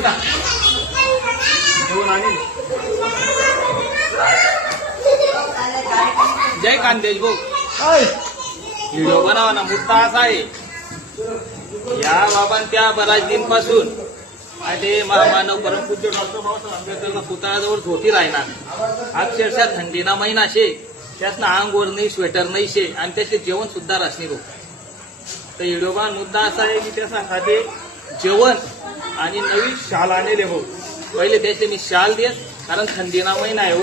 का घेऊन आणि जय कांदेश भाऊ व्हिडिओ बनावा ना. मुद्दा असा आहे या बाबां त्या बऱ्याच दिनपासून ते मानव परमपूज्य डॉक्टर बाबासाहेब आंबेडकरला पुतळ्याजवळ झोटी राहणार. अक्षरशः थंडीना महिना शे त्यातनं अंगोर नाही स्वेटर नाही शे आणि त्याचे जेवण सुद्धा रासनी भाऊ. तर व्हिडिओबान मुद्दा असा आहे की त्यासाठी जेवण आणि नवी शाल आणले भाऊ. पहिले त्याचे मी शाल देत कारण थंडीना महिना आहे.